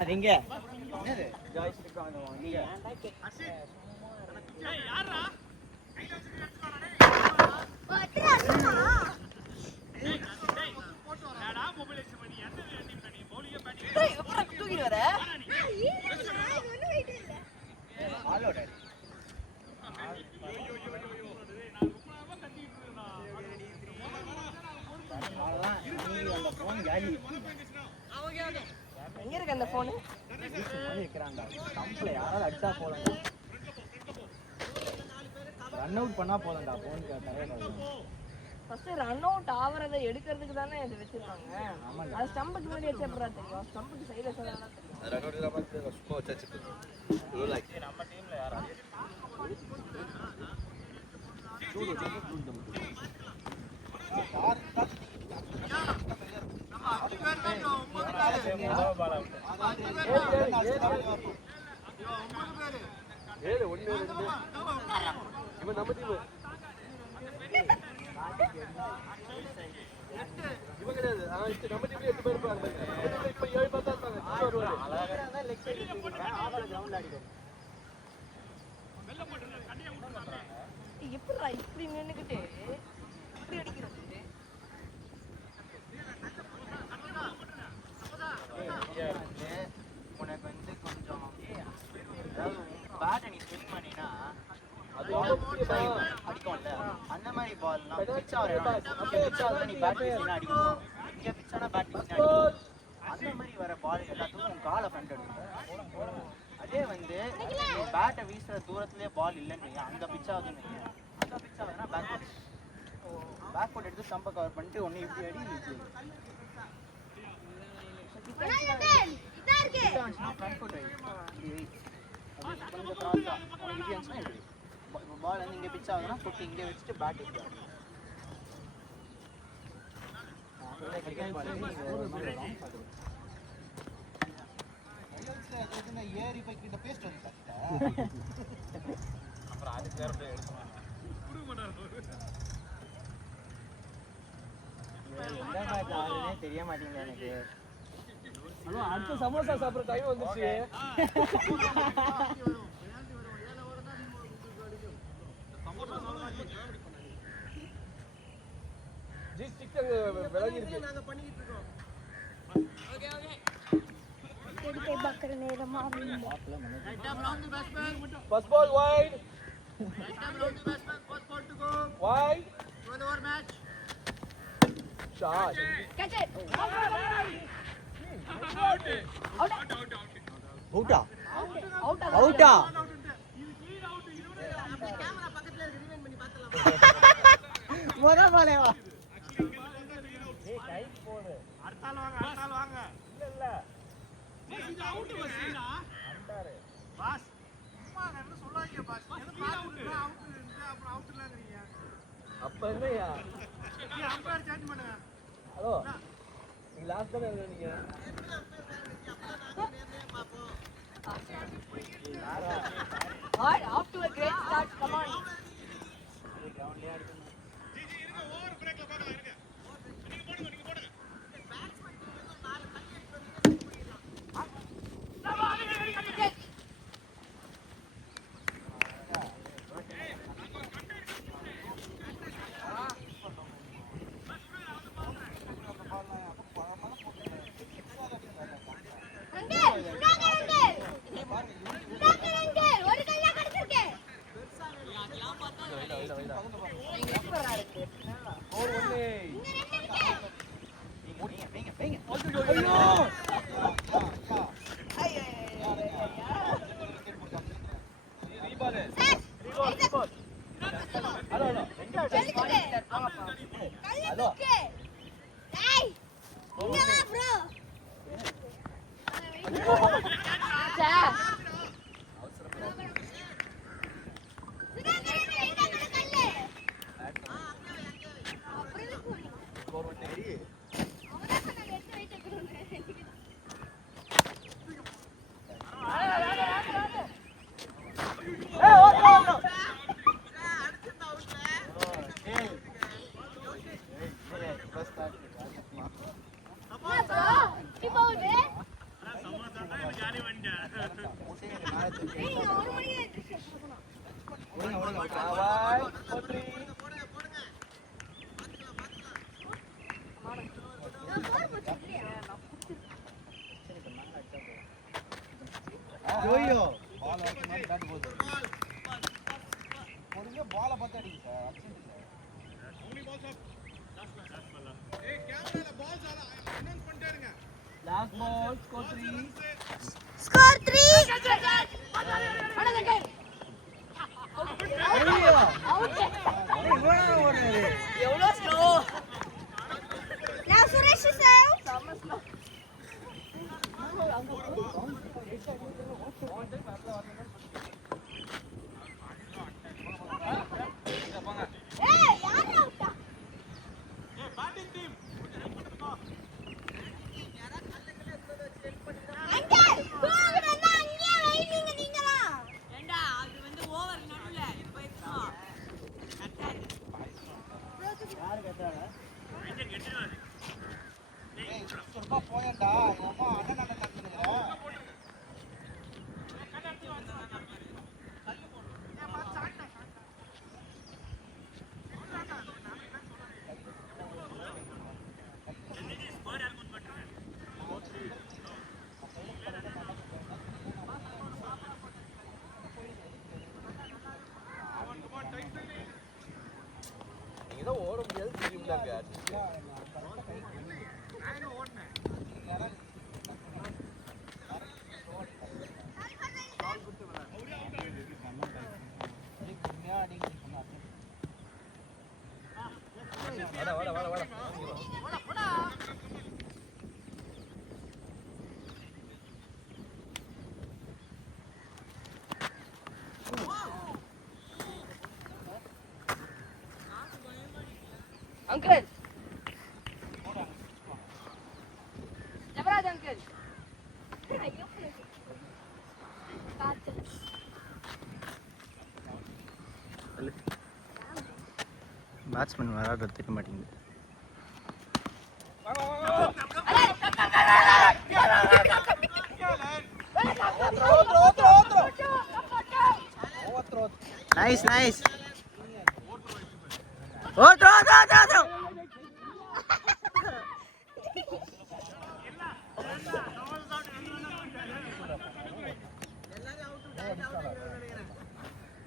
அது எங்க என்னது ஜாய்ஸ்டிக் ஆன் நீ யாரா தூக்கிட்டு வர எங்க இருக்கு அந்த போனு இருக்கிறான்டா கம்பல யாராவது அடிச்சா போலாம் ரன் அவுட் பண்ணா போதும்டா போன் தரையில ஃபர்ஸ்ட் ரன் அவுட் ஆவறதை எடுக்கிறதுக்கு தானே இது வெச்சிருக்காங்க அது ஸ்டம்புக்கு முன்னாடி வச்சறதா தெரியும் ஸ்டம்புக்கு சைடுல சொல்லலாம் தெரியும் ரன் அவுட் நம்ம சும்மா வச்சிட்டு யூ லைக் நம்ம டீம்ல யாரா இவன் நம்ம டீம் இவன் கிடையாது நம்ம டீம்ல 8 பேர் இருப்பாங்க இப்ப 7 பேர் தான் இருக்காங்க வருவாங்க அழகா தான் லெக் சைடு ஆவல கிரவுண்ட்ல அடிக்கும் வெல்ல போடுற கண்ணிய விட்டு வர்றாங்க எப்பறா இப்படி நின்னுக்கிட்டே இப்படி அடிக்கிறது உனக்கு வந்து கொஞ்சம் அதாவது பேட் நீ ஸ்விங் பண்ணினா அது அடிக்கும்ல அந்த மாதிரி பால்லாம் பிச் ஆகுது நீ பேட் வீசினா அடிக்கும் இங்கே பிச் ஆனா பேட் வீசினா அடிக்கும் அந்த மாதிரி வர பால் எல்லாத்துக்கும் உன் காலை ஃப்ரண்ட் அடிக்கும் அதே வந்து நீ பேட்டை வீசுற தூரத்துலேயே பால் இல்லைன்னு அந்த பிச் ஆகுதுன்னு அந்த பிச் ஆகுதுன்னா பேக் ஃபுட் எடுத்து ஸ்டம்பை கவர் பண்ணிட்டு ஒன்று இப்படி அடி பால் வந்து இங்கே பிச் ஆகுதுன்னா ஃபுட் இங்கே வச்சுட்டு பேட் ஏறி கிட்ட பேஸ்ட் வந்து அப்புறம் அது பேர் தெரிய மாட்டேங்குது எனக்கு அடுத்த சமோசா சாப்பிட்ற டைம் வந்துச்சு ஜி ஸ்டிக் விலகி இருக்கு நாங்க பண்ணிட்டு இருக்கோம் ஓகே ஓகே பக்கற நேரமா first ball wide first ball to go wide 1 over match shot catch it out out அப்படியே கேமரா பக்கத்துல இருக்கு ரிவைண்ட் பண்ணி பார்த்தலாம் மொத பாலேவா ஏய் டைட் போடு அடுத்தால வாங்க இல்ல இது அவுட் வசீனா அண்டாரே பாஸ் சும்மா என்ன சொல்லாதீங்க பாஸ் என்ன பாஸ் அவுட் அப்புறம் அவுட்லாங்கறீங்க அப்ப என்னையா நீ அம்பையர் சேஞ்ச் பண்ணுங்க ஹலோ நீ லாஸ்ட் தான நீங்க off to a great start come on ground la adukkum ji irunga over break la paakala irunga நீங்க போடுங்க பேட்ஸ்மேன் வந்து நாலு கண்ணி எடுத்து போயிடலாம் ஐயோ பால் வாங்கி மாதிரி காட்டு போகுது பொறுமையா பாலை பார்த்து அடிங்க sir absent sir only balls up ஏய் கேமரால பால்ஸ் அனௌன்ஸ் பண்ணிட்டே இருங்க லாஸ்ட் பால் ஸ்கோர் 3 எவ்வளோ ஸ்லோ நான் சுரேஷ் சார் செம்ம ஸ்லோ போயண்டா அம்மா அண்ணன் அண்ணன் கத்துறீங்க ஏதோ ஓட முடியாது தெரியும்டாங்க अंकल जबराज अंकल பேட்ஸ்மேன் வராது தெரிய மாட்டேங்குது நைஸ் நைஸ் ஓ throw throw throw throw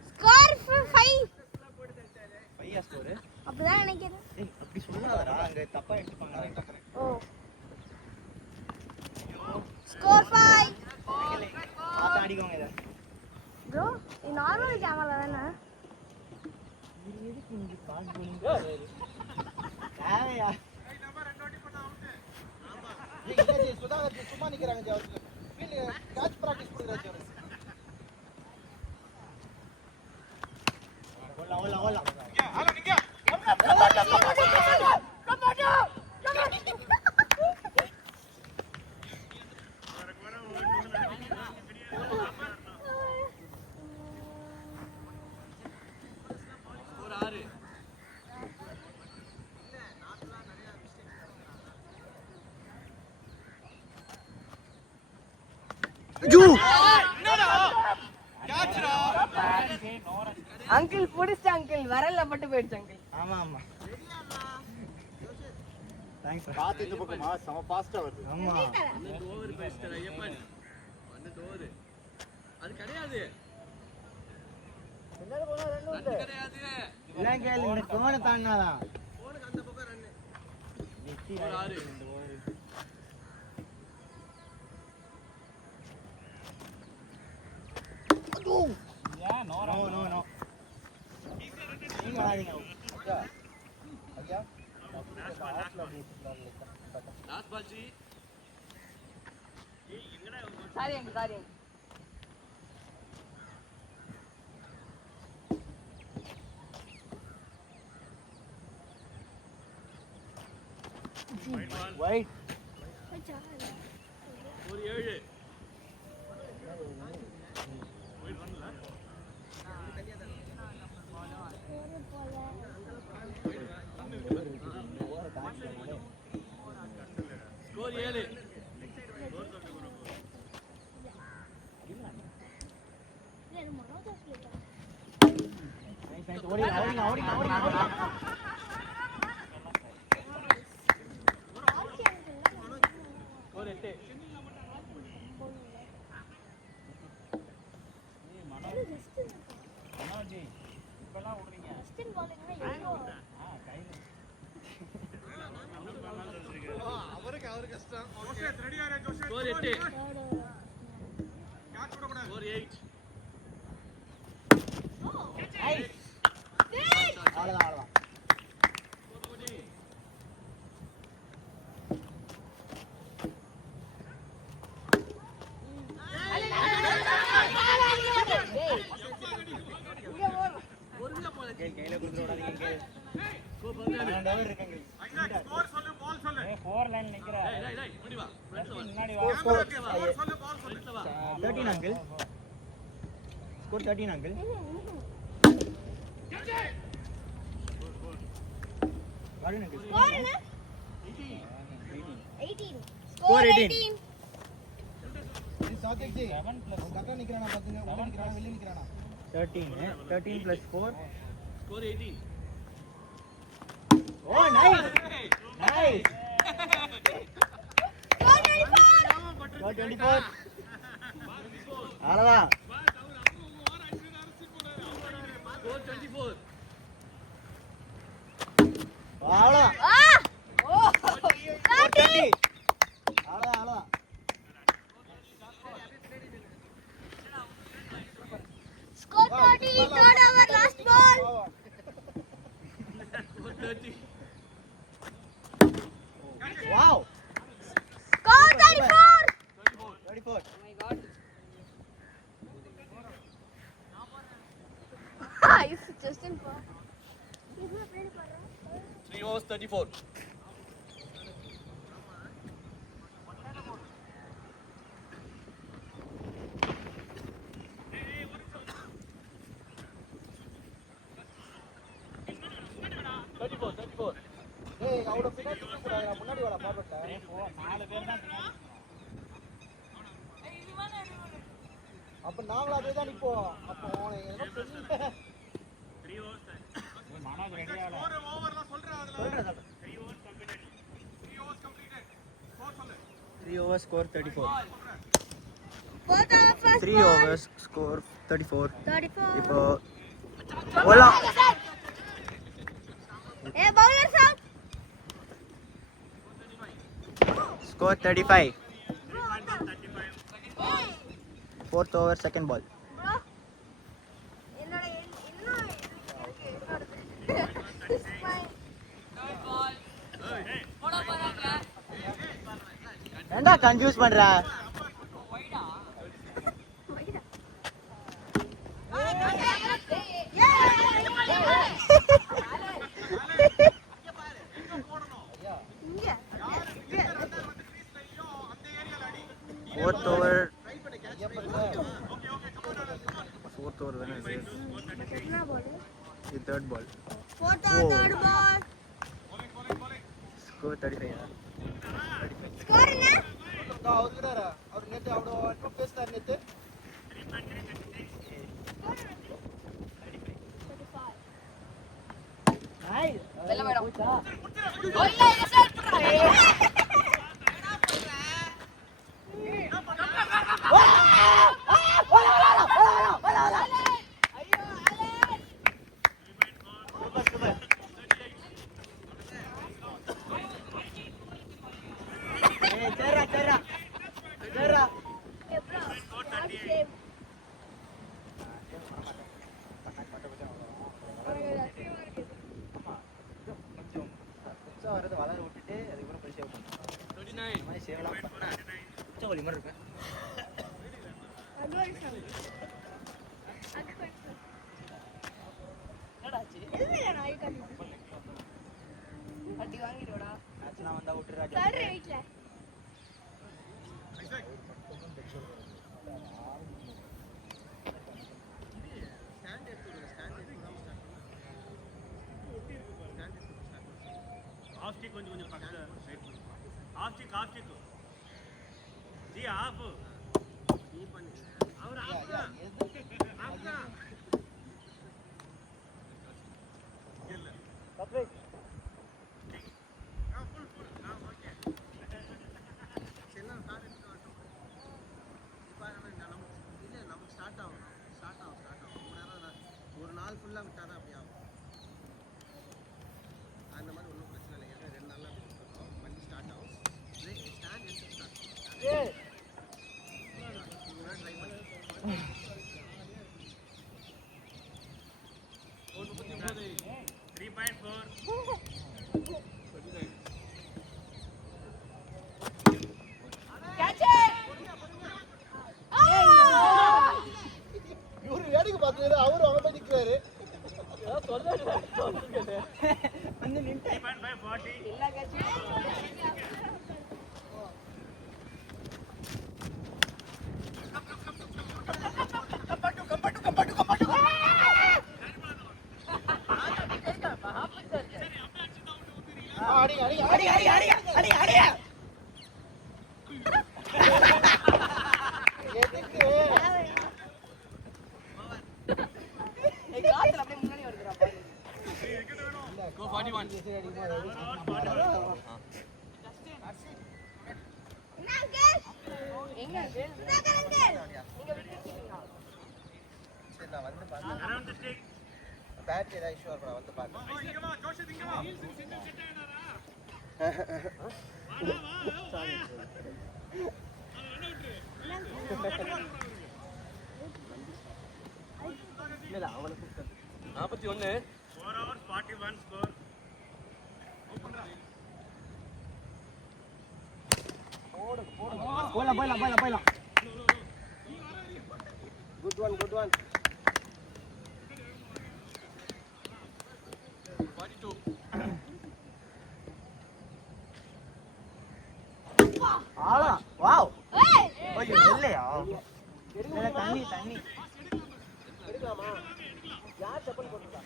score 5 பையா ஸ்கோர் அப்படிதான் நினைக்கிறேன் ஏய் அப்படி சொல்லாதடா அங்க தப்பா எடுத்துப்பாங்க ஓ ஸ்கோர் 5 ஆட்ட அடிக்குவாங்க இத ப்ரோ இது நார்மல் கேமரா தானே இது எதுக்கு இங்க பாஸ் போலிங்க தேவையா ஏய் நம்பர் 2 ஓடி பண்ண அவுட் ஆமா ஏய் இது சுதாகர் சும்மா நிக்கறாங்க ஜி அவருக்கு ஃபீல்ட் கேட்ச் பிராக்டீஸ் கொடுக்கறாங்க அவரு ஓல ஓல ஓல ஹலோ நீங்க अंकल पुடிச்ச अंकल வரல்ல பட்டு போயிடுச்சு अंकल ஆமா ஆமா தேங்க்ஸ் பாத்து இந்த பக்கமா சம ஃபாஸ்டா வருது ஆமா ஓவர் பேஸ்டர் ஐயப்பன் வந்து ஓவர் அது கிடையாது என்னடா போனா ரன் உண்டு கிடையாது இல்ல கேள் இந்த கோண தாண்டாதான் கோணுக்கு அந்த பக்கம் ரன் வெட்டி 6 இந்த over No, no, no, no. Last ball, G. sorry sorry White. ஒரு 8 அவருக்கு கஷ்டம். ஒரு 8 ஒரு 8 அவ்வளவுதான் கையில கொடுத்துட விடாதீங்க. 12 இருக்குங்க. ஃபோர் லைன் நிக்கிறேன். டேய் டேய் முடி வா முன்னாடி Score, வா. ஃப்ரெண்ட்ல வா 13 uncle. Score 13 uncle. Pardon uncle. Score என்ன? 18. Score 18. இது சாத்திக் ஜி 7 plus உங்க அக்கா நிக்கறானா பாத்துங்க உள்ள நிக்கறானா வெளிய நிக்கறானா 13 plus 4. Score 18 Oh, nice. Nice. Score 24. Score 24. அவ்வளவுதான். ஸ்கோர் 24 அவ்வளவுதான். Ah! Oh! 30. அவ்வளவுதான். Score 30. Third over, last ball. Score 30 Wow. Score 34. 34. Oh my god. It's just in for. He's my friend for 3 overs 34 34 ஏய் அவளோ பின்னாடி நிக்க கூடாதுடா முன்னாடி வாடா ஃபார்வர்ட்ல 4 பேர் தான் பின்னாடி. அப்ப நாங்களும் அதே தான் நிப்போம் அப்போ என்ன தெரியல மனோஜ் ரெடி ஆகல. சொல்றேன். 3 overs score 34. Fourth over, first 3 ball. overs score 34. 34. இப்போ போலாம். Hey, bowler out. Score 35. Hey, 4th over second ball. bro. என்னோட இன்னும் ஏன்டா கன்ஃபியூஸ் பண்ற? Fourth over வேணும் இது. என்ன ball? இது third ball. Fourth over, third ball. Score 35. Score என்ன? அவருக்குறாரா அவர் நேத்து அவ்வளோ அன்பா பேசினார் நேத்து வெல்ல மேடம். ஒல்ல என்ன சார் பண்றீங்க? வரது வளர விட்டுட்டு அதுக்கப்புறம் போய் சேவ் பண்ணுறேன். 39 இந்த மாதிரி சேவலாம் பண்ணேன் உச்ச வலி மாதிரி இருப்பேன். அடி வாங்கிடுடா. மேட்ச்லாம் வந்தா விட்டுறா. சார் வீட்ல. ஆஃப்டி கொஞ்சம் பக்கத்துல ரைட் பண்ணு. ஆஃப்டி ஜி ஆஃப் நீ பண்ணு அவர் ஆஃப் தான் ஆஃப் தான் ஒரு நாள் ஃபுல்லாக விட்டால் தான் அப்படி ஆகும். அந்த மாதிரி ஒன்றும் பிரச்சனை இல்லை. ஏன்னா 2 நாளாக வண்டி ஸ்டார்ட் ஆகும். ஸ்டாண்ட் எடுத்து ஸ்டார்ட் ட்ரை பண்ணி 3.4. Catch it! இவரு வேடிக்கை பார்த்துக்காரு, அவரும் அவங்க நிற்கிறாரு. வந்து நின்று 3.5 40. எல்லா catch-ம் அடி அடி அடி அடி அடி அடி அடி அடி எதுக்கு காத்துல அப்படியே முன்னாடி வருதுடா பாரு. Go 41. எங்க இருக்கு? நீங்க விட்டுட்டீங்களா? சரி நான் வந்து பார்த்தேன். Around the stick. பேட்டரி ஏதாவது இஷ்யூ இருக்கா வந்து பார்த்தேன். இங்க வா ஜோஷ் இங்க வா. இல்ல அவளை கூப்பிட்டு 41. 4 hours 41 score. போலாம் போலாம் போலாம் போலாம் குட் ஒன் குட் ஒன். 42. ஆளா வாவ் ஏய் ஐயோ இல்லையா இல்ல தண்ணி தண்ணி எடுக்கலாமா? யார் செப்பல் போட்டுருக்கா?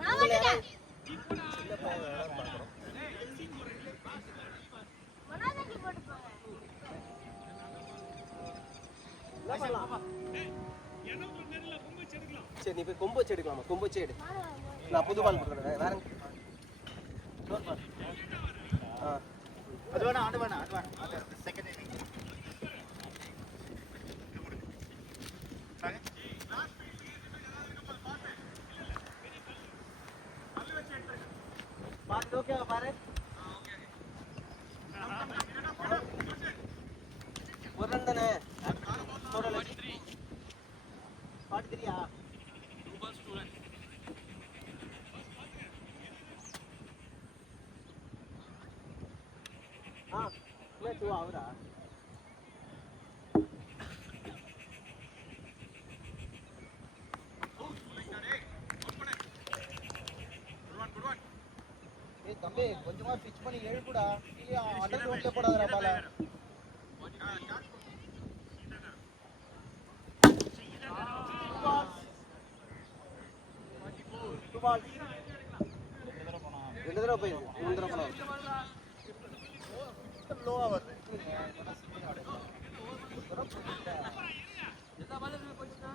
நான் வந்துட்டேன். சின்ன பையன் வேணாம்னு பார்க்குறோம். மனாதங்கி போட்டு போங்க. என்ன பண்ணலாம்? சரி நீ போய் கொம்பு வச்சு எடுக்கலாமா? கொம்பு வச்சு எடு. நான் புது பால் போட்டுறேன். வேற ஆ அது வேணா அது செகண்ட் இன்னிங் பாத்து ஓகேவா பாரு ஒரு ரன் தானே? 43. 43யா? 2 balls 2 runs. ஆ இல்லை 2 அவரா? ஏய் தம்பி கொஞ்சமா பிச் பண்ணி எழுப்புடா. இல்லையா அண்டர் ரோட்ல போடாதடா பால. ரெண்டு தடவை போயிருக்கு. 3 தடவை போனோம். லோவா வருது. எந்த பால் போயிடுச்சா?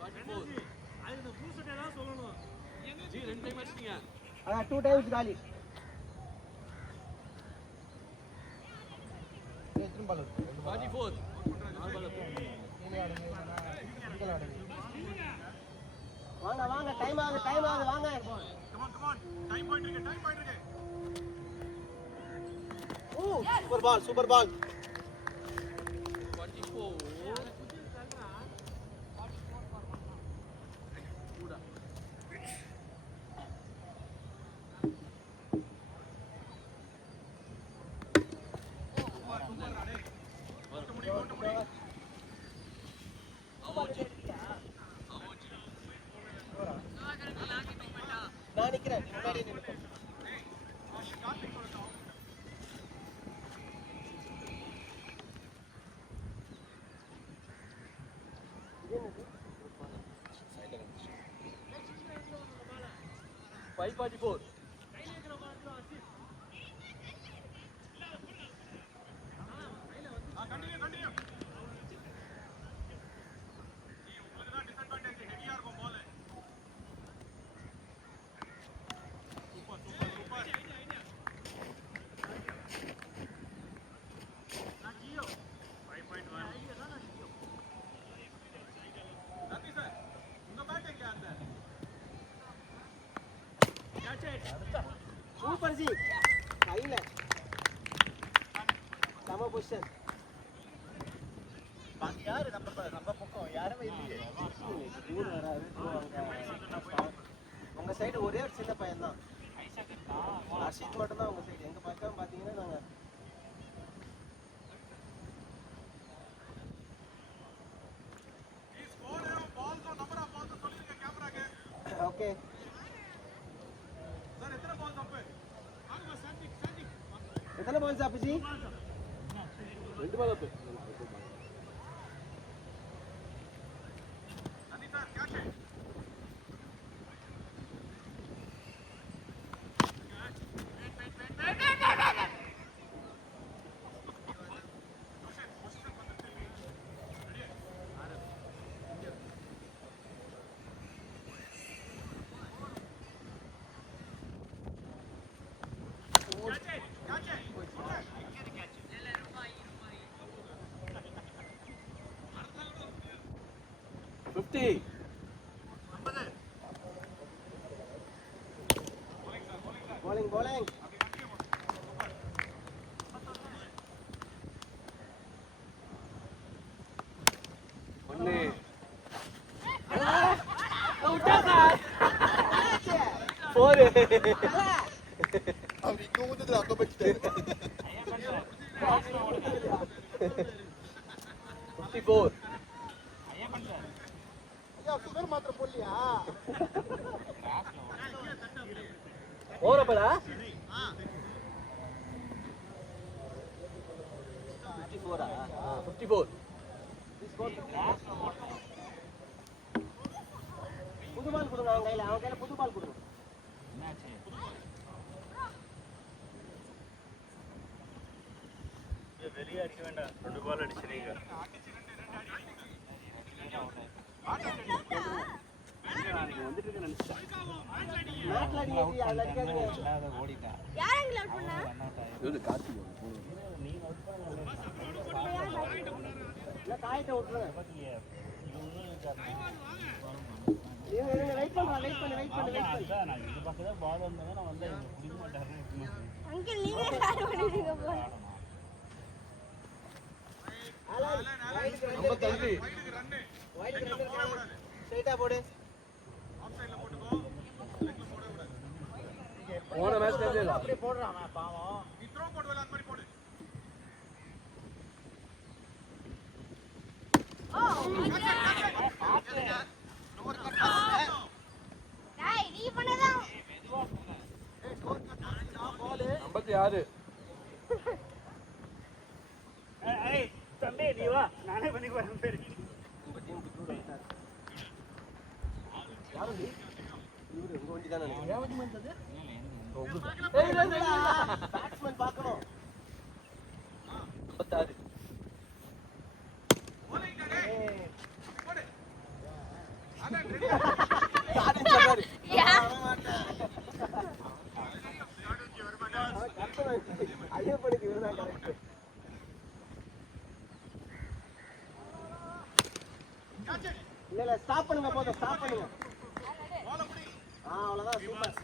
44. அது இந்த பூசட்டை தான் சொல்லணும். ஜி 2 டைம் அடிச்சிட்டீங்க. அதான் 2 times காலி. எத்தனை பால் இருக்கு? 44. 4 பால் வாங்க வாங்க டைம் ஆகுது வாங்க. டைம் போயிட்டு இருக்கு. சூப்பர் பால். 44. நான் நிக்கிறேன் முன்னாடி நின்னு. Five 44. சம பொசிஷன். அங்க யாரு நம்ம பக்கம் யாருமே இல்லையே. ஊர் வராது. உங்க சைடு ஒரே ஒரு சின்ன பையன் தான். ரஷீத் மட்டும் தான் உங்க சைடு. எங்க பக்கம் பாத்தீங்கன்னா நாங்க ஓகே. எத்தனை பால்ஸ் அப்புஜி? 2 பால் அப்பு. bowling. ஒண்ணு. போரு. அப்படி கூவுதுல அங்க பச்சிட்டாரு. 54. ஐயா சுகர் மாத்திரை போடலையா? ஓரப்படா 54 54 புது பால் கொடுங்க அவன் கையில புது பால் கொடுங்க. வெளியே அடிக்க வேண்டாம், 2 பால் அடிச்சிருக்கீங்க. போடு போன மேட்ச் தெரியல அப்படியே போடுறான் பாவம். நீ த்ரோ போடுவல அந்த மாதிரி போடு. டேய் நீ பண்ணதா 56. ஏய் தம்பி நீ வா, நானே பண்ணி வரேன் பேரு. யாரு இவரு உங்க வண்டி தானே நினைக்கிறேன். பேட்ஸ்மேன் பார்க்கணும். 56. ஐயப்பனுக்கு இவர்தான் கரெக்ட். இல்ல ஸ்டாப் பண்ணுங்க, போதும் ஸ்டாப் பண்ணுங்க. அவ்வளவுதான் சூப்பர்.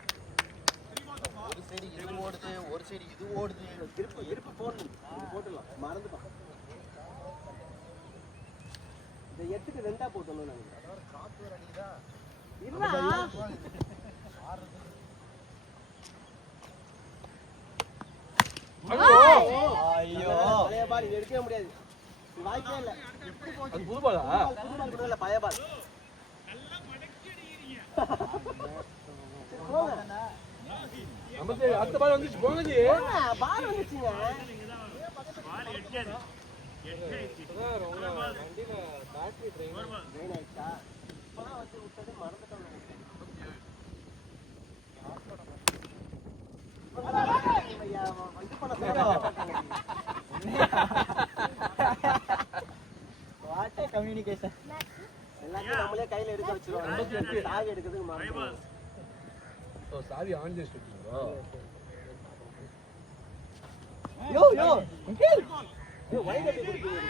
ஒரு சைடு இது ஓடுது, ஒரு சைடு இது ஓடுது. திருப்பு போடணும், போட்டுடலாம். மறந்துட்டோம். இந்த 8க்கு 2 போட்டணும் நாங்க. காத்து வர அடிக்குதா? ஐயோ பழைய பால் எடுக்கவே முடியாது, வாய்ப்பே இல்ல. அது புது பாலா? புது பால் கூட இல்ல, பழைய பால். அடுத்த பால் வந்துச்சு போங்க ஜி. பால் வந்துச்சுங்க. பால் எட்ஜ் வண்டியில பேட்டரி ட்ரெயின் ஆயிடுச்சா? இப்பதான் வந்து விட்டது மறந்துட்டோம். வண்டி பண்ண வாட் கம்யூனிகேஷன். எல்லாத்தையும் நம்மளே கையில எடுக்க வச்சிருவோம். சாவி எடுக்கிறதுக்கு மறந்துட்டோம். ஓ சாவி ஆன் பண்ணி வச்சிருக்கீங்களா? யோ யோ வைட் கட்டி கொடுத்தீங்க.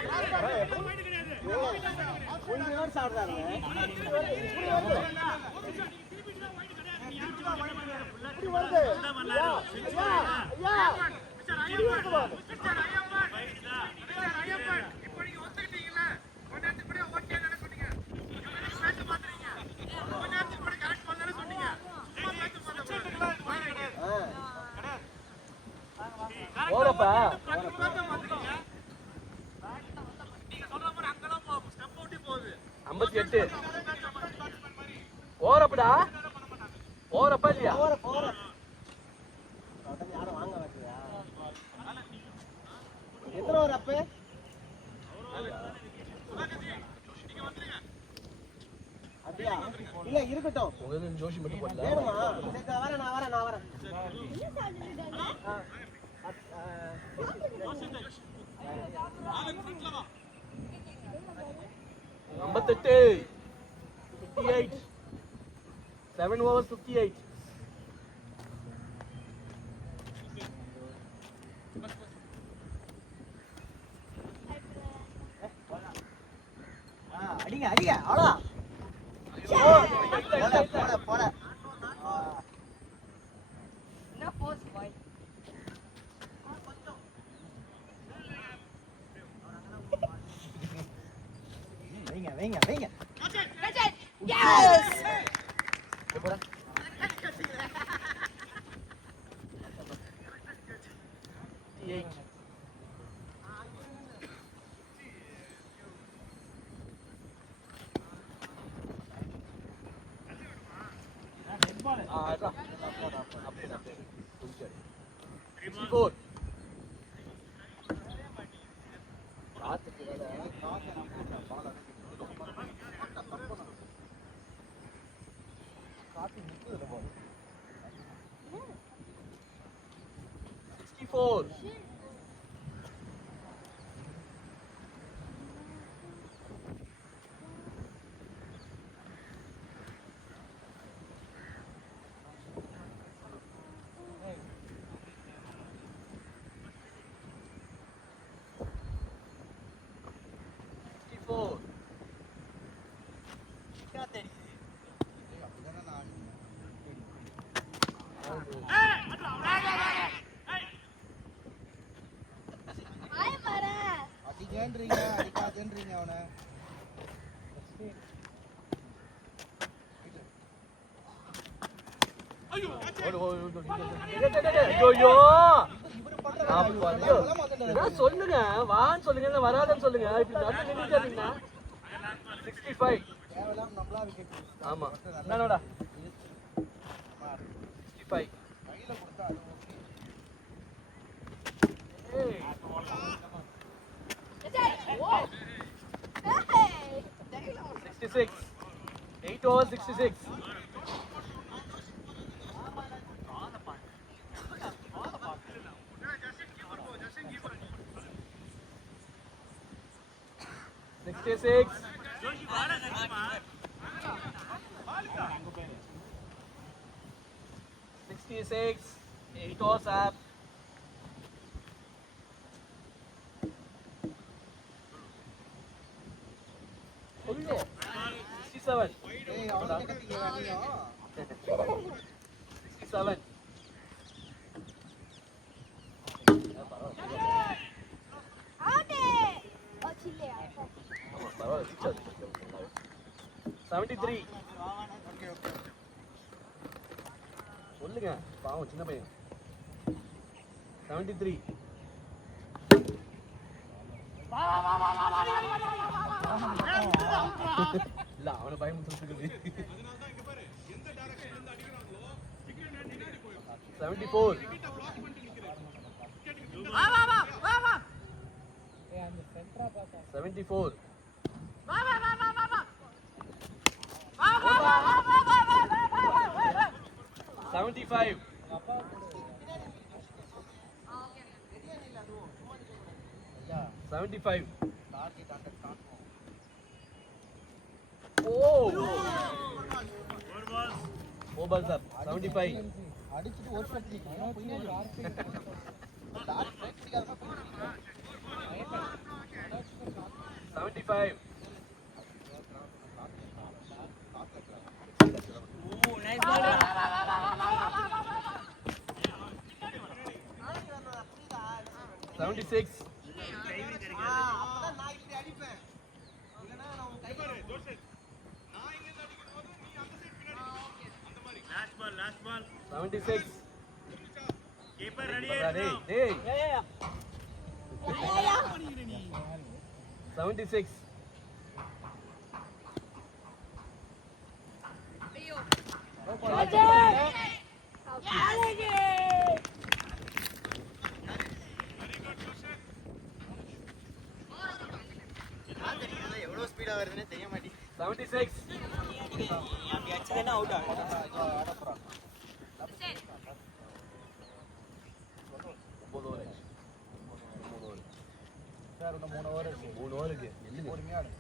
கொஞ்சம் நேரம் சாப்பிடுறாங்க. இப்படி வருது. யா யா யா 58. ஓரப்படா ஓரப்பா இல்லையா போற உடனே யாரும் வாங்க வைக்கியா எத்தனை ஒரு அப்ப அப்படியா இல்ல இருக்கட்டும் உங்களுக்கு ஜோஷி மட்டும் போடல வேணுமா சரி நான் வரேன் நம்பர் 58 7 overs 58. அடிங்க அவ்வளோ போட என்ன போஸ் பாய் வைங்க எஸ் போடா அடிக்காதுன்றீங்க அவனை சொல்லுங்க வான்னு சொல்லுங்க வராதன்னு சொல்லுங்க இப்படி நல்லா நின்றுட்டீங்கன்னா 65. ஆமா என்னடா 65 66. 8 overs 66. Six, 8 overs up. Ollo, 67. 67. Chile. 73. சொல்லுங்க பாவம் சின்ன பையன் 73. இல்ல அவனை பயமுறுத்துறதுக்கு 74. 74. 75. 75. Oh! 4 balls up. 75. அடிச்சிட்டு ஒரு ஷாட் நிக்கணும் 75. nice ball. 76. அப்பதான் நான் இப்படி அடிப்பேன் இல்லனா நான் உன் கை நான் இங்க அடிக்கணும் நீ அந்த சைடு பின்னாடி last ball 76. keeper ready Hey. 76. எவ்வளவு ஸ்பீடா வருதுன்னு தெரிய மாட்டேங்குது. 76. அப்படி அடிச்சதுன்னா அவுட் ஆகும். 9 ஓவர். சார் இன்னும் 3 ஓவர் இருக்கு. 3 ஓவர் இருக்கு. பொறுமையா ஆடு.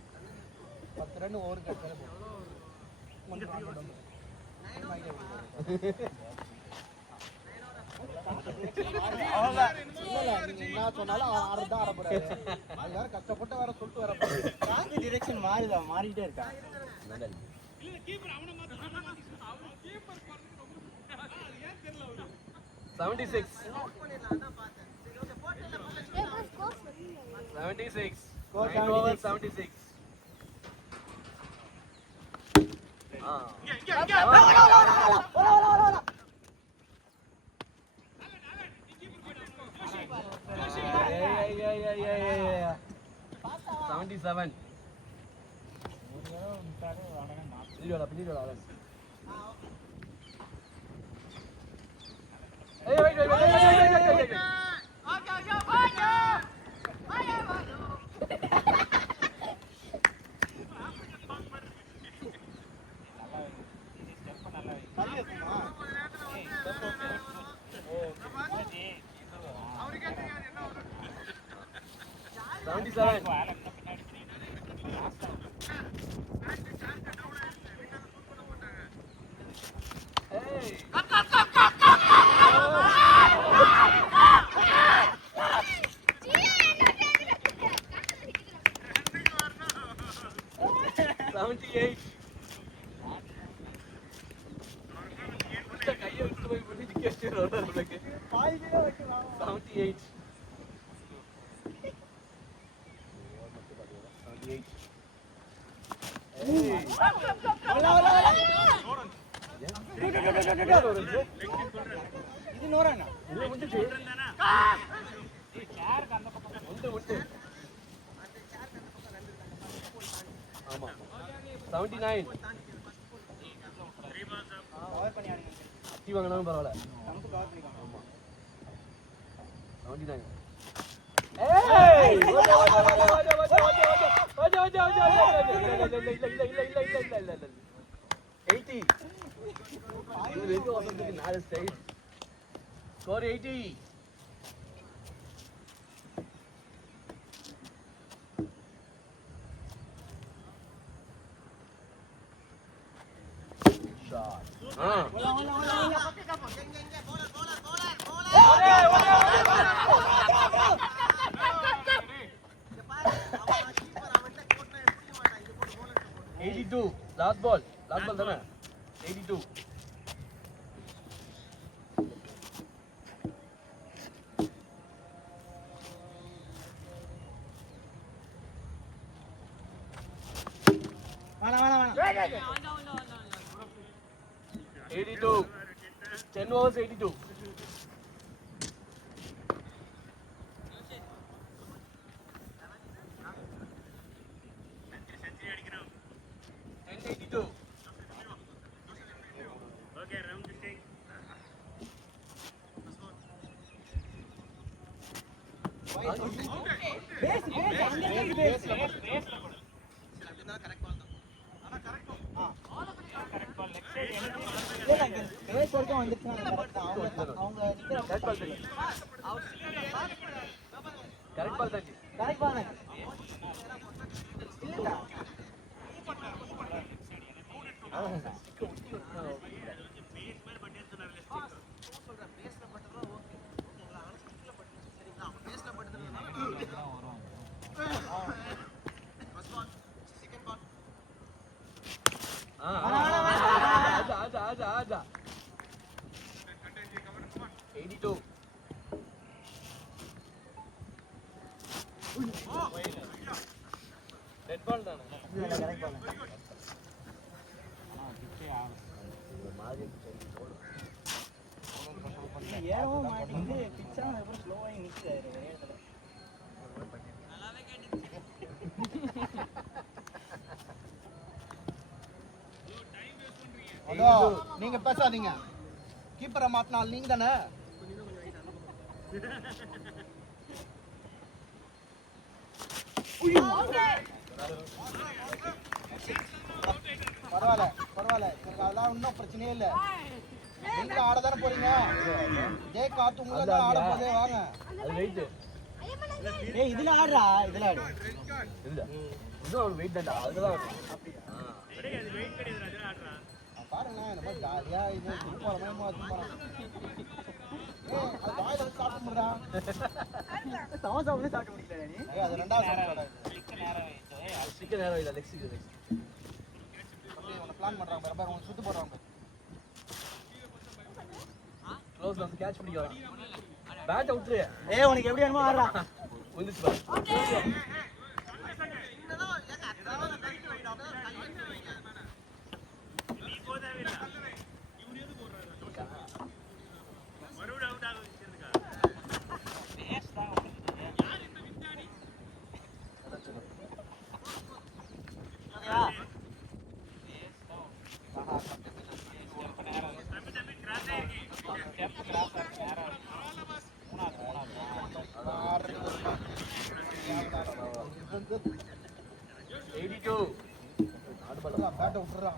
10 ரன் ஓவருக்கு அடிச்சாலே போதும். என்ன சொன்னாலும் ஆடுறதா ஆடப்படாது. அது வேற கஷ்டப்பட்டு வேற சொல்லிட்டு வர போறாரு. காத்து டிரெக்ஷன் மாறுதா, மாறிட்டே இருக்கா. 76. 76. 9 over 76. Yeah. 77. Pindu Alan. Hey, wait. இது நோரானா? இது முடிஞ்சிச்சு. ஆமா 79. கவர் பண்ணி ஆடுங்க. அட்டி வாங்கினாலும் பரவாயில்ல. நமக்கு கவர் பண்ணிக்கலாம். ஆமா 79. ஏய் ஓட 80. இது வெறும் வசந்தத்துக்கு 4 straight. Score 80. Shot. Last ball தானே 82. வேணாம் 82. 10 overs 82. आजा 82. डेड बॉल था ना करेक्ट बॉल ஏறவும் மாட்டேங்குது பிச்சா அப்புறம் ஸ்லோவாகி நிற்குது ஒரே இடத்துல ஹலோ நீங்க பேசாதீங்க. கீப்பரை மாத்தினால் நீங்க தானே. பரவாயில்ல பரவாயில்ல, எனக்கு அதெல்லாம் ஒன்றும் பிரச்சனையே இல்லை. நீங்க ஆட தானே போறீங்க. ஜெய் காத்து உங்களை தான் ஆட போதே. வாங்க. அது வெயிட். ஏய் இதுல ஆடுறா, இதுல ஆடு. இல்ல இன்னும் ஒரு வெயிட் தான்டா. அதுதான் பாருங்க இந்த மாதிரி ஜாலியா இது போறோம் அது போறோம். ஏய் அது வாயில வச்சு சாப்பிட முடியா. சமோசா வந்து சாப்பிட முடியல நீ. ஏய் அது ரெண்டாவது சமோசா. சிக்கன் நேரம் இல்ல, லெக்ஸ் இது. அப்படியே உன பிளான் பண்றாங்க பாரு, பாரு உன சுத்து போறாங்க. க்ளோஸ்ல வந்து கேட்ச் பிடிக்கலாம். பேட் அவுட்ரு. ஏய் உனக்கு எப்படி வேணுமோ ஆடுறா. வந்துச்சு பாரு. பேட்டை விட்டுறா.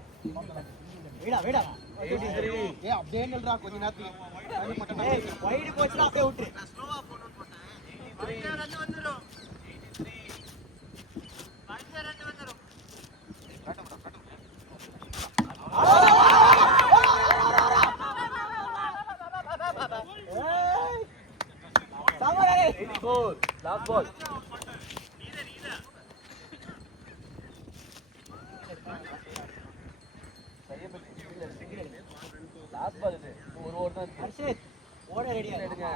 வீடா வீடா. 83. ஏய் அப்படியே நில்றா கொஞ்ச நேரத்துக்கு. தண்ணி மட்டும் ஏய் வைடு போச்சுனா அப்படியே விட்டு. ஏய் சாமரே 84. Last ball. லாஸ்ட் பால் இது. ஒரு ஓவர் தான் இருக்கு. ஹர்ஷித் ஓட ரெடியா எடுங்க.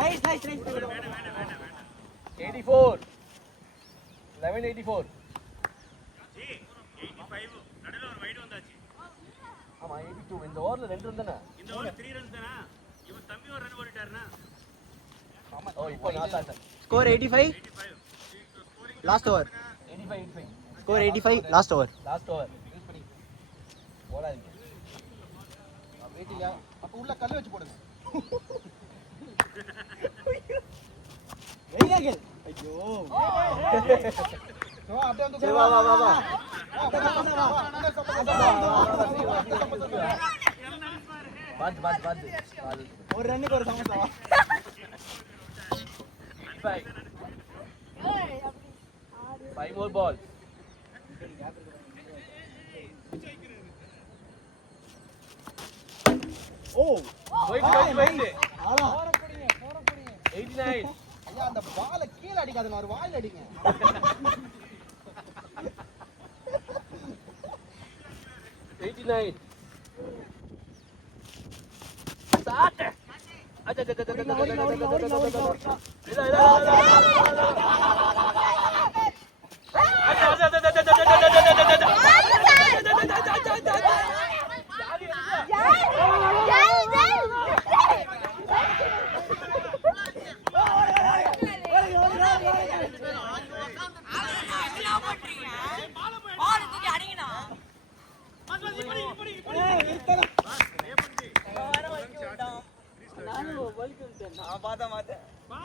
Nice nice nice. 84. 1184. ஆமா 82. இந்த ஓவர்ல 2 ரன் தானே. ஓ இப்போ லாஸ்ட் ஆட்டம். Score 85. Last over. 85. Score 85 last over. Last over. Use பண்ணி ஓடாதீங்க. வெயிட்டில அப்ப உள்ள கல்லு வச்சு போடுங்க. வெளியாகல். ஐயோ. சோ அப்படியே வந்து சரி வா வா வா வா. பாத்து பாத்து பாத்து. ஒரு ரன்னுக்கு ஒரு சமோசா. 5 more balls. ஓ Wait. ஆளா. 89. ஐயா அந்த பால கீழ அடிக்காதங்க, ஒரு வாயில அடிங்க. 89. Start.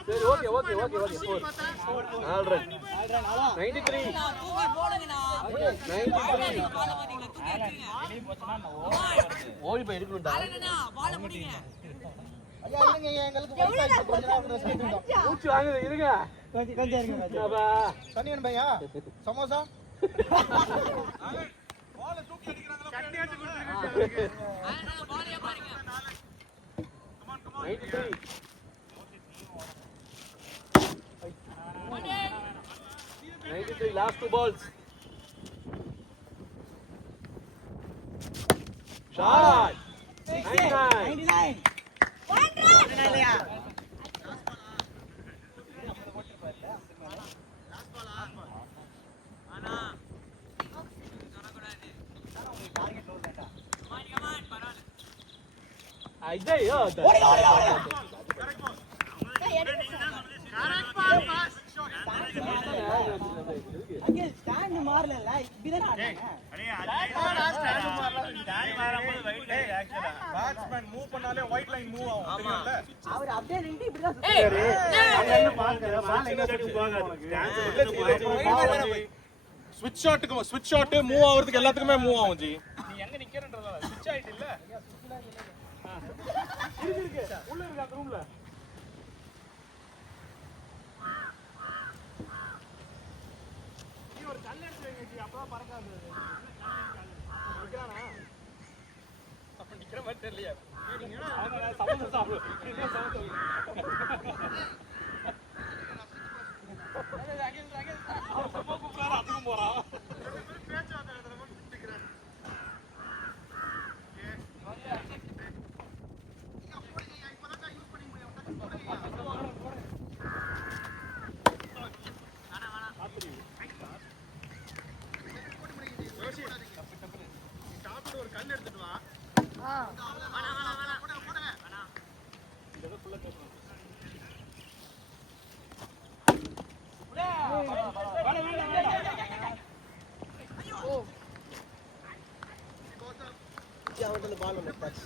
சரி ஓகே. 4. 4 ரன். 93. 93. ஓடி போய் இருக்கணும்டா. ஐயா இருங்க எங்களுக்கு வயசாயிடுச்சு, கொஞ்ச நேரம் ரெஸ்ட் எடுத்துட்டோம். மூச்சு வாங்குது இருங்க. கொஞ்சம் இருங்க. அப்பா தண்ணி வேணும் பையா. சமோசா பால் தூக்கி அடிக்கறாங்களா? சட்டி அடிச்சு கொடுத்துருங்க. 93. 93. Last 2 balls. Shot. 99. 99. ஐயோ. ஓடி. கரெக்ட் பால். அங்கே ஸ்டாண்ட் மாறல இப்படிதான் ஆடுறாங்க. பேட்ஸ்மேன் மூவ் பண்ணாலே ஒயிட் லைன் மூவ் ஆகும் தெரியும்ல. அவர் அப்படியே நின்று இப்படிதான் சுத்துறாரு. ஸ்விட்ச் ஷாட் மூவ் ஆவறதுக்கு எல்லாத்துக்குமே மூவ் ஆகும் ஜி. நீ எங்க நிக்கறன்றதால ஸ்விட்ச் ஆயிட்டு இல்ல. இருக்கு உள்ள இருக்கு அந்த ரூம்ல. நீ ஒரு கல்ல எடுத்து வைங்க ஜி அப்பதான் பறக்காது. நிக்கறானா? அப்ப நிக்கற மாதிரி தெரியலையா? அவன சமோசா சாப்பிடு. என்ன சமோசா? அவன் சமோசா கூப்பிடுறாரு அதுக்கும் போறான். ஒரு கல் எடுத்துட்டு வா. அவன்ல பால் ஒன்னு டச்.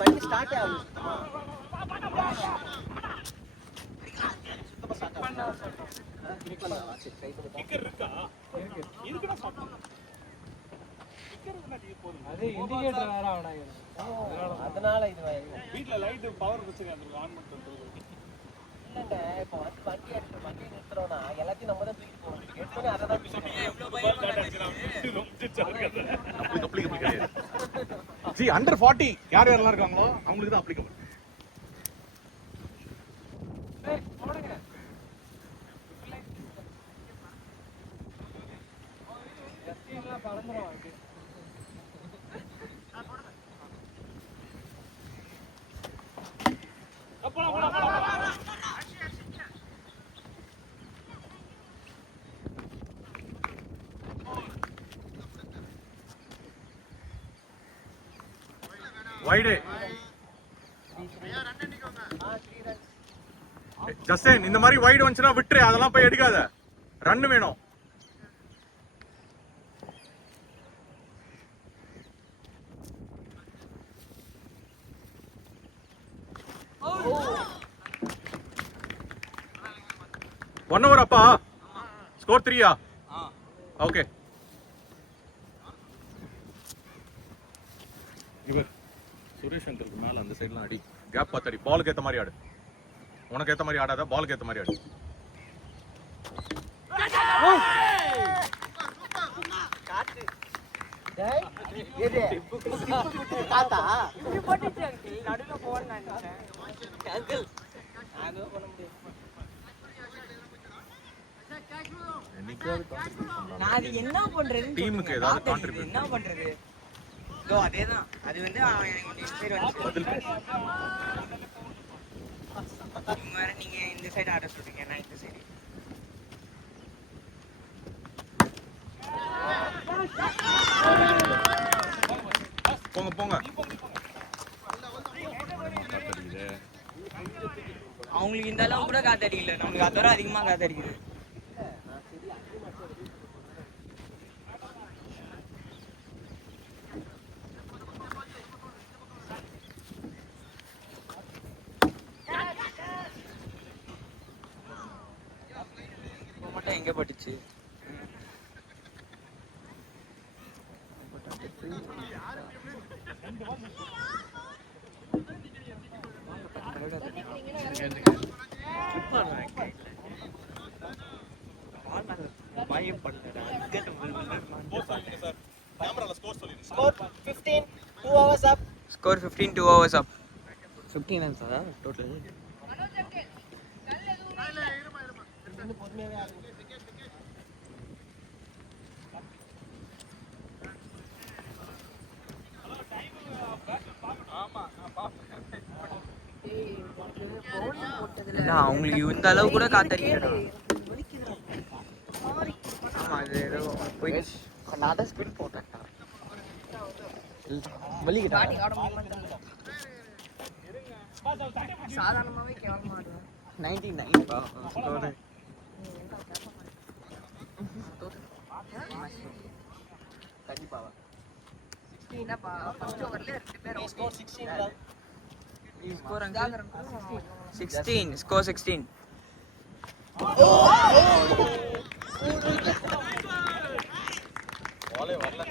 வண்டி ஸ்டார்ட் ஆகுது. கிக்கர் இருக்கா? இருக்குடா சாப்பிடு. கிக்கர் என்ன ஜி போதும். அது இண்டிகேட்டர் வேற ஆவனாங்க. அதனால இது வீட்ல லைட் பவர் வச்சிருக்காங்க ஆன் பண்ணிட்டு இல்லங்க. இப்போ வண்டி நிறுத்துறோம்னா எல்லாத்தையும் நம்ம தான் தூக்கிட்டு போகணும். எடுத்தோடனே அதை தான் அப்ளிகபிள் கிடையாது. ஜி அண்டர் 40 யார் யாரெல்லாம் இருக்காங்களோ அவங்களுக்கு தான் அப்ளிகபிள். வைடு ஜஸ்டின் இந்த மாதிரி வைடு வந்துச்சுன்னா விட்டுரு, அதெல்லாம் போய் எடுக்காத. ரன் வேணும். ஒன் ஓவர் அப்பா. ஸ்கோர் 3-ஆ? ஓகே. இவர் சுரேஷ் சங்கருக்கு மேல அந்த சைடுலாம் அடி. கேப் பார்த்து அடி. பாலுக்கு ஏத்த மாதிரி ஆடு. உனக்கு ஏத்த மாதிரி ஆடாத, பாலுக்கு ஏத்த மாதிரி ஆடு. காத்து. டேய் எது? காத்தா? இப்படி போட்டுச்சு அங்கிள். நடுவுல போறேன்னு நினைச்சேன். அங்கிள். அது பண்ண முடியாது. நான் அது என்ன பண்றது? டீமுக்கு ஏதாவது கான்ட்ரிபியூட் என்ன பண்றது? இதோ அதேதான். அது வந்து நெக்ஸ்ட் சைடு வந்து நீங்க இந்த சைடு ஆட சொல்றீங்க, நான் இந்த சைடு. போங்க போங்க. அவங்களுக்கு இந்த அளவு கூட காத்தடிக்கல, நமக்கு அதோட அதிகமா காத்தடிக்குது. மட்டும் எங்க பட்டுச்சு? Score 15, 2 hours up. Score 15, 2 hours up. 15 runs total. அவங்களுக்கு இந்த அளவு கூட காத்தடிக்கடா. ஆமா அது ஏதோ போயிடுச்சு. நான் தான் ஸ்பின் போட்டேன். வலிக்கிட்டா? சாதாரணமாவே கேவலமா ஆடுவேன் 99 பா ஸ்கோர். கண்டிப்பாவா 16 ஃபர்ஸ்ட் ஓவர்ல 2 பேர் நீ ஸ்கோர் 16 ஸ்கோர் அங்கிள் 16 ஸ்கோர் 16. பாலே வரல.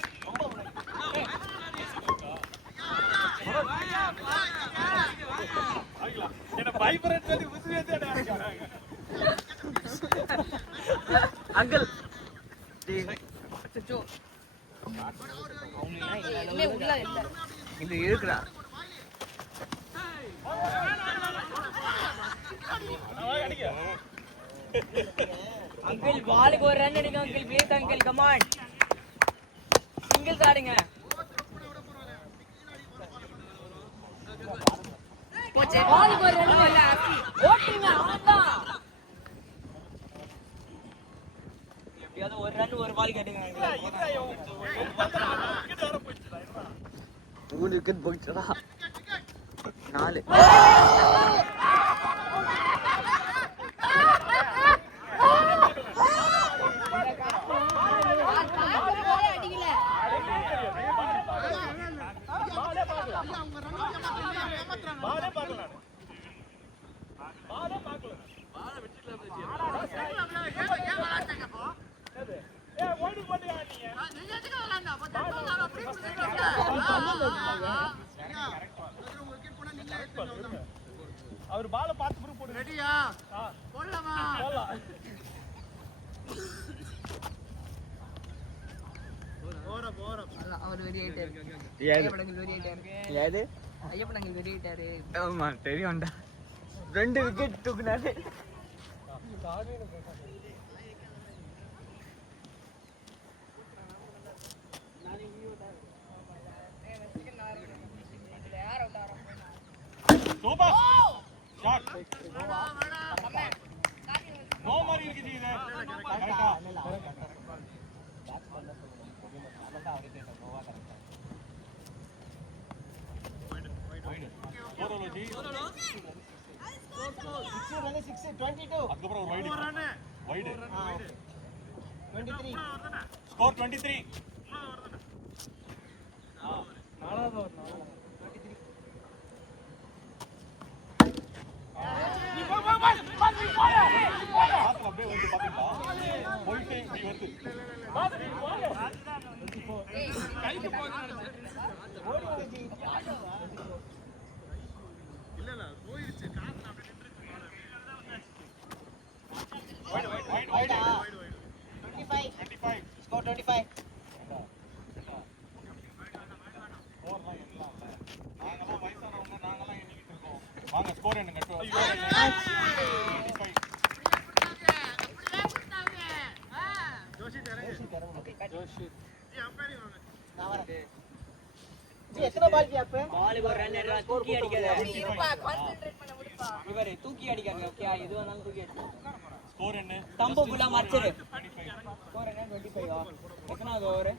என்ன வைப்ரேட் பண்ணி உசுவேதே அடிச்சாங்க. அங்கிள் அச்சோ இல்ல உள்ள இல்ல இது இருக்குடா. அங்கிள் பாலுக்கு ஒரு ரன் அடிங்க uncle please uncle come on singles ஆடுங்க போச்சே பாலுக்கு ஒரு ரன் இல்ல ஓட்டுங்க அவ்வளவுதான் எப்படியாவது ஒரு ரன் ஒரு பால் கேட்டுங்க மூணு விக்கெட் போயிடுச்சுடா. 4 அடிக்கல பாலே பார்க்கல. பாலே பார்க்கல. பாலே வெச்சில போச்சு. ஏய் ஓடி போடியா நீங்க. நீங்க எதுக்கு வரலாம்டா? பத்தா அப்படியே குடுங்க. அவர் பால பார்த்து புரு போடு. ரெடியா? போடலாமா? போடலாம். அவர் வெறியாயிட்டாரு ஏது ஐயப்படங்கள் வெறியாயிட்டாரு ஏது ஐயப்படங்கள் வெறியாயிட்டாரு ஆமா தெரியும்டா. 2 விக்கெட் தூக்குனாரு. Super shot. நோ மாதிரி இருக்குது இது. கரெக்ட்டா? அதுக்கப்புறம் ஒரு வைடு. வைடு. 23. ஸ்கோர் 23. அப்படியே வந்து பாத்தீங்களா போயிட்டு இப்படி வருது. வைடு வைடு வைடு 25 ஸ்கோர் 25 ஸ்கோர்லாம் எல்லாம் நாங்கலாம் வயசானவங்க நாங்கலாம் எண்ணிக்கிட்டு இருக்கோம். வாங்க ஸ்கோர் என்னங்க 25 எத்தனை பால் கேப் பாலுக்கு ஒரு ரன் அடிடா தூக்கி அடிக்காத கான்சென்ட்ரேட் பண்ண முடிப்பா இவரே தூக்கி அடிக்காத ஓகே எது வேணாலும் தூக்கி அடிச்சு ஸ்கோர் என்ன தம்பு ஃபுல்லா மறைச்சிரு ஸ்கோர் என்ன 25 எத்தனாவது ஓவர்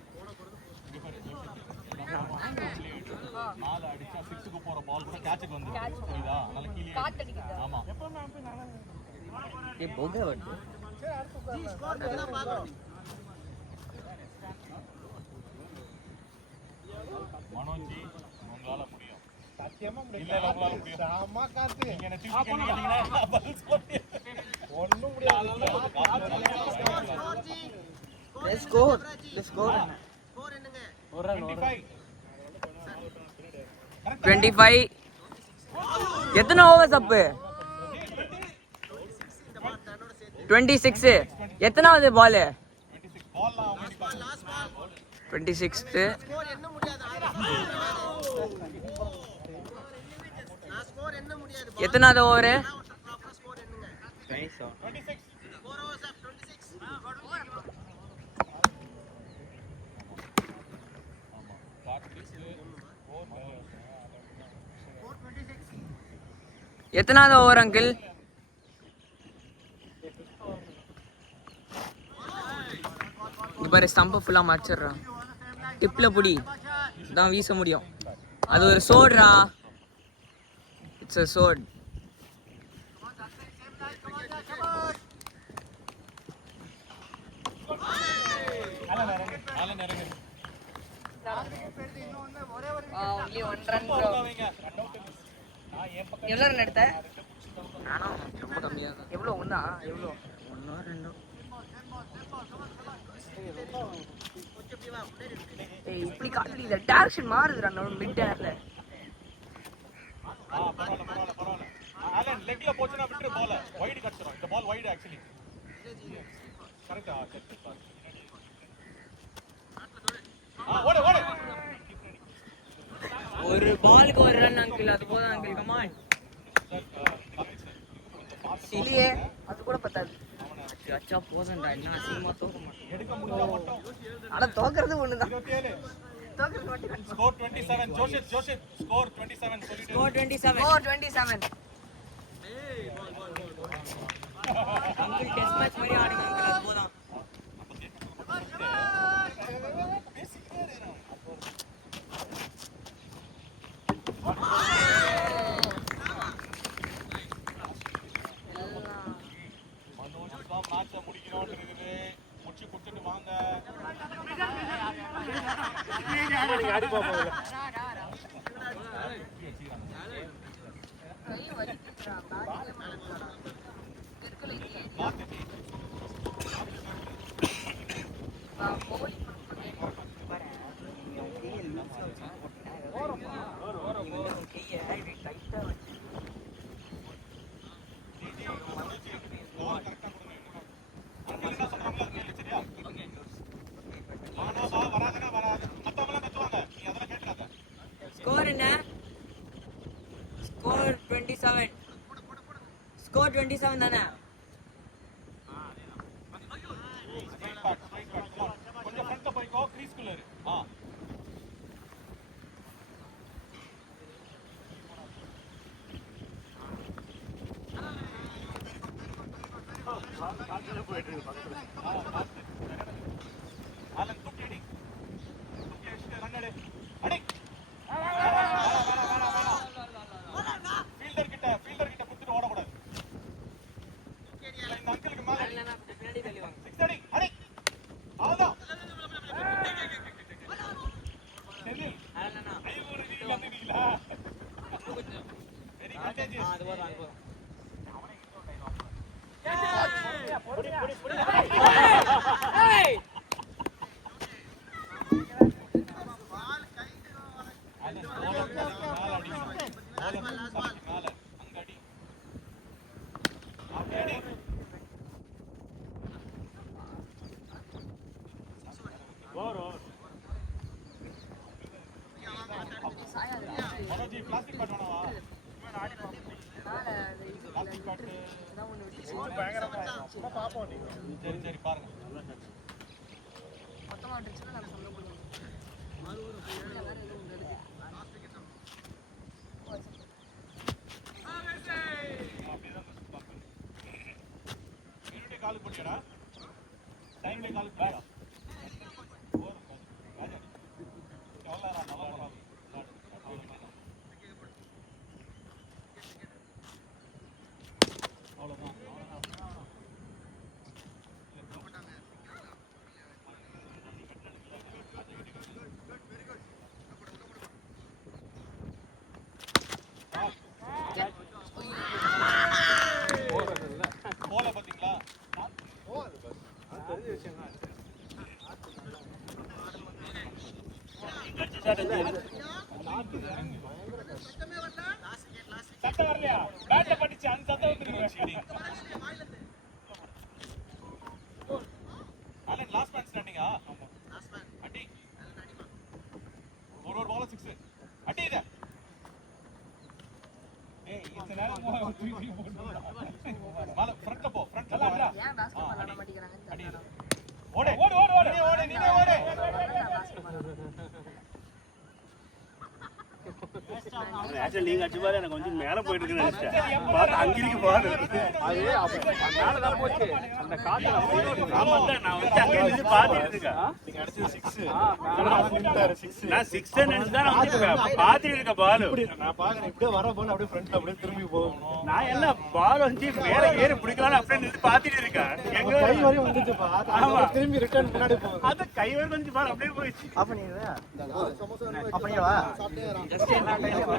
4 அடிச்சா 6க்கு போற பால் கூட கேட்சுக்கு வந்துருது. புரியுதா? அதனால கீழே காட் அடிக்குது ஆமா. ஏ போக வந்து மனோஜி உங்களால முடியும். சத்தியமா முடியும். இல்ல உங்களால முடியும். ஆமா காத்து. நீங்க என்ன தூக்கி கேட்டீங்கன்னா பதில் சொல்லுங்க. ஒண்ணும் முடியாது. ஸ்கோர் ஸ்கோர் 25 எத்தனை ஓவர்ஸ் அப்பு 26 எத்தனாவது பால் 26 பால்லாம் அவங்க 26 எத்தனாவது ஓவர் 26 எத்தனாவது ஓவர் அங்கிள் பாரு ஸ்டம்பை ஃபுல்லாக மறைச்சிடுறான். டிப்பில் பிடி தான் வீச முடியும். அது ஒரு சோடுறா It's a sword. ஆலன் இறங்கு. only 1 run bro. எவ்வளவு ரன் எடுத்த? நானும் ரொம்ப கம்மியா தான். எவ்வளவு ஒண்ணா? எவ்வளவு? 1 or 2. ஏய் இப்படி காட்டுறீங்க. டைரக்ஷன் மாறுதுடா நம்ம மிட் ஏர்ல. பரவாயில்ல. ஆலன் லெக்ல போச்சுனா விட்டு பால் வைட் கட்றோம். இந்த பால் வைட் ஆக்சுவலி. கரெக்ட்டா செக் பாஸ். ஓடு. ஒரு பாலுக்கு ஒரு ரன் அங்கிள், அது போதும் அங்கிள். Come on. சிலியே அது கூட பத்தாது. அச்சா போதண்டா, என்ன சீமா தோக்க மாட்டேன். எடுக்க முடியல மட்டும். அட தோக்குறது ஒண்ணுதான். 27. தோக்குறது மட்டும். ஸ்கோர் 27. ஜோஷித் ஸ்கோர் 27 சொல்லிட்டு. Score 27. அங்கிள் டெஸ்ட் மேட்ச் மாதிரி ஆடுங்க அங்கிள், அது போதும். மேட்சை முடிக்கணும்னு இருக்குது. முடிச்சு கொடுத்துட்டு வாங்க. ஸ்கோர் என்ன? ஸ்கோர் 27. ஸ்கோர் 27 தானே? கொஞ்சம் ஃப்ரண்ட்ல போய்க்கோ, கிரீஸ்குள்ள இரு. ஆலன் தூக்கி அடி. தூக்கி அடிச்சு ரன் அடி. அடி. ஃபீல்டர் கிட்ட குடுத்துட்டு ஓடக்கூடாது. இந்த அங்கிளுக்கு மேல பின்னாடி தள்ளி வாங்க. 6 அடி. அடி. அவ்வளவுதான். செந்தில். அண்ணா ஐயோ நீங்க வந்துட்டீங்களா? Very contagious. அது போதும், அது போதும். ஏய் ஆலன் மேல அடி. ஆலன் மேல அங்க அடி. அப்படி அடி. மனோஜி பிளாஸ்டிக் பேட் வேணவா? பிளாஸ்டிக் பேட் பயங்கரமா பாப்போம். சரி பாருங்க. மொத்தமா வந்துச்சுன்னா நம்ம சொல்ல முடியும். என்னுடைய கால் போட்டியாடா? டைம்ல கால் போட்டியா? போல பாத்தீங்களா? சத்தம் வரலையா? பேட்ல பட்டுச்சு, அந்த சத்தம் வந்துருக்கு. ஆலன் லாஸ்ட் மேன் ஸ்டாண்டிங்கா? அடி. ஒரு பால் 6. அடி இத. ஏய் இந்த நேரம் தூக்கி போடு. மால ஃப்ரண்ட்ல போ. ஃப்ரண்ட்ல வா. ஏன் பாஸ்கெட் பால் ஆட மாட்டேங்கிறாங்கன்னு அடி. தெரியல. ஓடு. நீ ஓடு. அவன் ஆக்சுவலி நீங்க அடிச்சு பாரு எனக்கு கொஞ்சம் மேல போயிட்டு இருக்குன்னு நினைச்சேன் பார்த்து அங்கிருக்கு பாரு அது மேல தான் போச்சு அந்த காத்து ஆமா தான் நான் வந்து அங்கே நின்று பார்த்துட்டு இருக்கேன் நீங்க அடிச்சது 6 நான் 6 நினைச்சு தான் நான் வந்து பார்த்துட்டு இருக்கேன் பால் நான் பாக்குறேன் இப்படியே வர போல அப்படியே ஃப்ரண்ட்ல அப்படியே திரும்பி போகணும் நான் எல்லாம் பால் வந்து மேல ஏறி பிடிக்கலாம்னு அப்படியே நின்று பார்த்துட்டு இருக்கேன் எங்க கை வரையும் வந்துச்சுப்பா ஆமா. திரும்பி ரிட்டர்ன் பின்னாடி போகுது அது கை வரை கொஞ்சம் பால் அப்படியே போயிடுச்சு அப்ப நீ